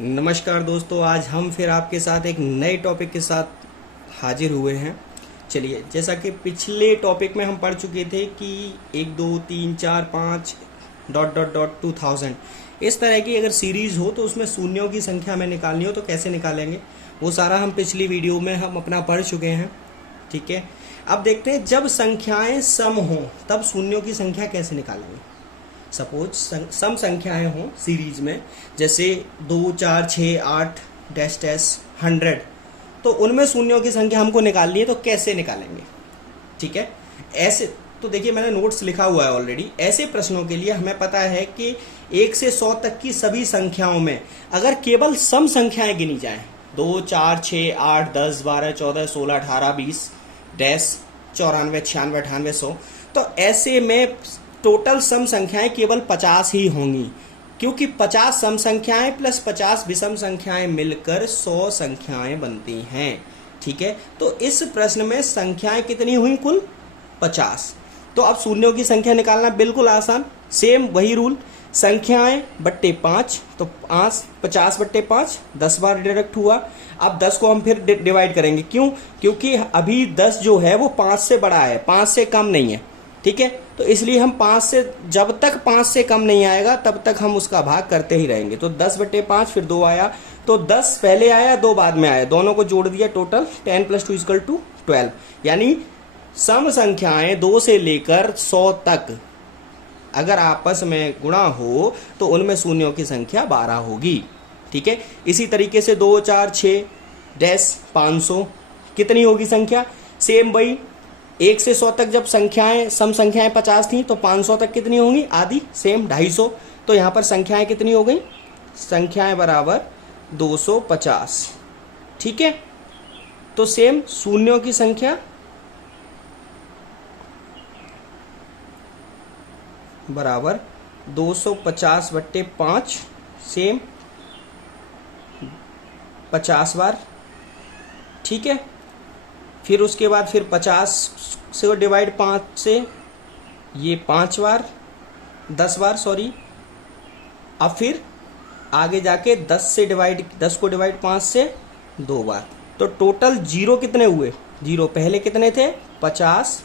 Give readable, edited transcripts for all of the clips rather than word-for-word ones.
नमस्कार दोस्तों, आज हम फिर आपके साथ एक नए टॉपिक के साथ हाजिर हुए हैं। चलिए, जैसा कि पिछले टॉपिक में हम पढ़ चुके थे कि 1 2 3 4 5 डॉट डॉट डॉट 2000 इस तरह की अगर सीरीज हो तो उसमें शून्यों की संख्या हमें निकालनी हो तो कैसे निकालेंगे, वो सारा हम पिछली वीडियो में हम अपना पढ़ चुके हैं। ठीक है, अब देखते हैं जब संख्याएं सम हों तब शून्यों की संख्या कैसे निकालेंगे। सपोज सम संख्याएं हों सीरीज में, जैसे 2 4 6 8 डैश डैश 100, तो उनमें शून्यों की संख्या हमको निकालनी है तो कैसे निकालेंगे। ठीक है, ऐसे तो देखिए मैंने नोट्स लिखा हुआ है ऑलरेडी। ऐसे प्रश्नों के लिए हमें पता है कि 1 से 100 तक की सभी संख्याओं में अगर केवल सम संख्याएं गिनी जाएं, 2 4 6 8 10 12 14 16 18 20 डैश 94 96 98 100, तो ऐसे में टोटल सम संख्याएं केवल 50 ही होंगी, क्योंकि 50 सम संख्याएं प्लस 50 विषम संख्याएं मिलकर 100 संख्याएं बनती हैं। ठीक है, तो इस प्रश्न में संख्याएं कितनी हुई? कुल 50। तो अब शून्यों की संख्या निकालना बिल्कुल आसान, सेम वही रूल, संख्याएं बट्टे 5, तो 50 बट्टे 5 10 बार डिडक्ट हुआ। अब 10 को हम फिर डिवाइड करेंगे, क्यों? क्योंकि अभी 10 जो है वो 5 से बड़ा है, 5 से कम नहीं है। ठीक है, तो इसलिए हम 5 से, जब तक 5 से कम नहीं आएगा तब तक हम उसका भाग करते ही रहेंगे। तो 10 बट्टे 5, फिर 2 आया, तो 10 पहले आया 2 बाद में आया, दोनों को जोड़ दिया, टोटल 10 + 2 = 12। यानी सम संख्याएं 2 से लेकर 100 तक अगर आपस में गुणा हो तो उनमें शून्यों की संख्या 12 होगी। ठीक है, इसी तरीके से 2 4 6 डैश 500 कितनी होगी संख्या? सेम वही, 1 से 100 तक जब संख्याएं सम संख्याएं 50 थी तो 500 तक कितनी होंगी? आधी, सेम 250। तो यहाँ पर संख्याएं कितनी हो गई? संख्याएं बराबर 250। ठीक है, तो सेम शून्यों की संख्या बराबर 250 बट्टे 5, सेम 50 बार। ठीक है, फिर उसके बाद फिर 50 से डिवाइड 5 से ये 5 बार, 10 बार सॉरी। अब फिर आगे जाके 10 को डिवाइड 5 से 2 बार। तो टोटल जीरो कितने हुए? जीरो पहले कितने थे? 50,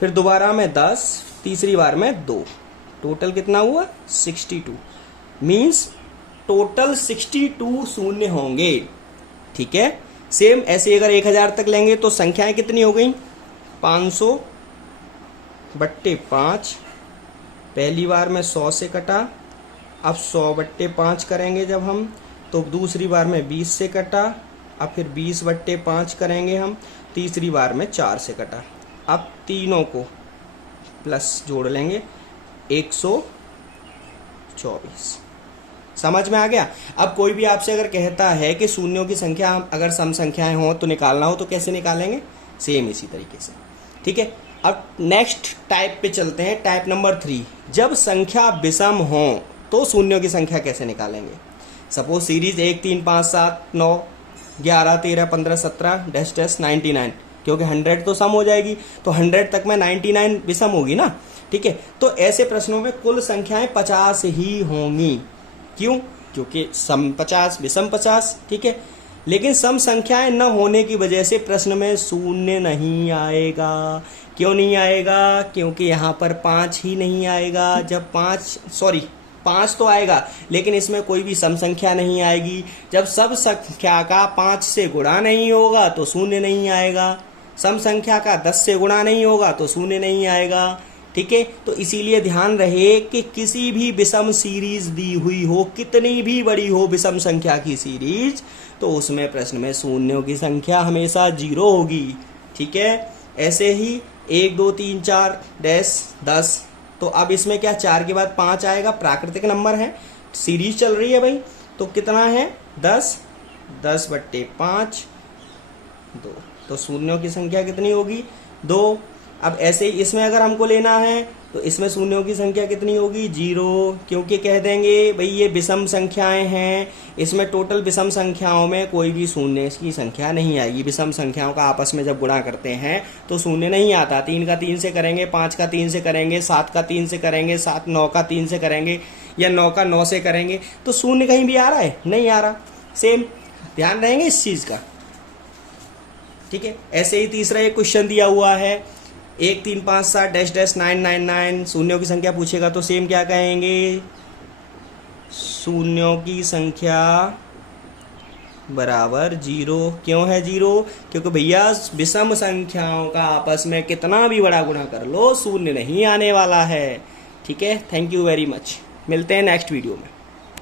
फिर दोबारा में 10, तीसरी बार में 2, टोटल कितना हुआ? 62। मीन्स टोटल 62 शून्य होंगे। ठीक है, सेम ऐसे अगर 1000 तक लेंगे तो संख्याएं कितनी हो गई? 500 बट्टे 5, पहली बार में 100 से कटा, अब 100 बट्टे 5 करेंगे जब हम, तो दूसरी बार में 20 से कटा, अब फिर 20 बट्टे 5 करेंगे हम, तीसरी बार में 4 से कटा। अब तीनों को प्लस जोड़ लेंगे, 124। समझ में आ गया? अब कोई भी आपसे अगर कहता है कि शून्यों की संख्या अगर सम संख्याएं हो तो निकालना हो तो कैसे निकालेंगे? सेम इसी तरीके से। ठीक है, अब नेक्स्ट टाइप पे चलते हैं, टाइप नंबर 3। जब संख्या विषम हो तो शून्यों की संख्या कैसे निकालेंगे। सपोज सीरीज 1 3 5 7 9 11 13 15 17 डैश डैश 99, क्योंकि 100 तो सम हो जाएगी, तो 100 तक में 99 विषम होगी ना। ठीक है, तो ऐसे प्रश्नों में कुल संख्याएं 50 ही होंगी। क्यों? क्योंकि सम 50 विषम 50। ठीक है, लेकिन सम संख्याएं न होने की वजह से प्रश्न में शून्य नहीं आएगा। क्यों नहीं आएगा? क्योंकि यहाँ पर 5 ही नहीं आएगा। जब 5 तो आएगा, लेकिन इसमें कोई भी सम संख्या नहीं आएगी। जब सब संख्या का 5 से गुणा नहीं होगा तो शून्य नहीं आएगा, सम संख्या का 10 से गुणा नहीं होगा तो शून्य नहीं आएगा। ठीक है, तो इसीलिए ध्यान रहे कि किसी भी विषम सीरीज दी हुई हो, कितनी भी बड़ी हो विषम संख्या की सीरीज, तो उसमें प्रश्न में शून्यों की संख्या हमेशा 0 होगी। ठीक है, ऐसे ही 1 2 3 4 डैश 10, तो अब इसमें क्या 4 के बाद 5 आएगा, प्राकृतिक नंबर है, सीरीज चल रही है भाई, तो कितना है? 10, 10 बट्टे 5 2, तो शून्यों की संख्या कितनी होगी? 2। अब ऐसे ही इसमें अगर हमको लेना है तो इसमें शून्यों की संख्या कितनी होगी? 0, क्योंकि कह देंगे भाई ये विषम संख्याएं हैं, इसमें टोटल विषम संख्याओं में कोई भी शून्य की संख्या नहीं आएगी। विषम संख्याओं का आपस में जब गुणा करते हैं तो शून्य नहीं आता। 3 का 3 से करेंगे, 5 का 3 से करेंगे, 7 का 3 से करेंगे, 7 9 का 3 से करेंगे, या 9 का 9 से करेंगे तो शून्य कहीं भी आ रहा है, नहीं आ रहा। सेम ध्यान रहेंगे इस चीज़ का, ठीक है। ऐसे ही तीसरा एक क्वेश्चन दिया हुआ है 1 3 5 7 डैश डैश 9 9 9 शून्यों की संख्या पूछेगा तो सेम क्या कहेंगे, शून्यों की संख्या बराबर 0। क्यों है 0? क्योंकि भैया विषम संख्याओं का आपस में कितना भी बड़ा गुणा कर लो शून्य नहीं आने वाला है, ठीक है। थैंक यू वेरी मच, मिलते हैं नेक्स्ट वीडियो में।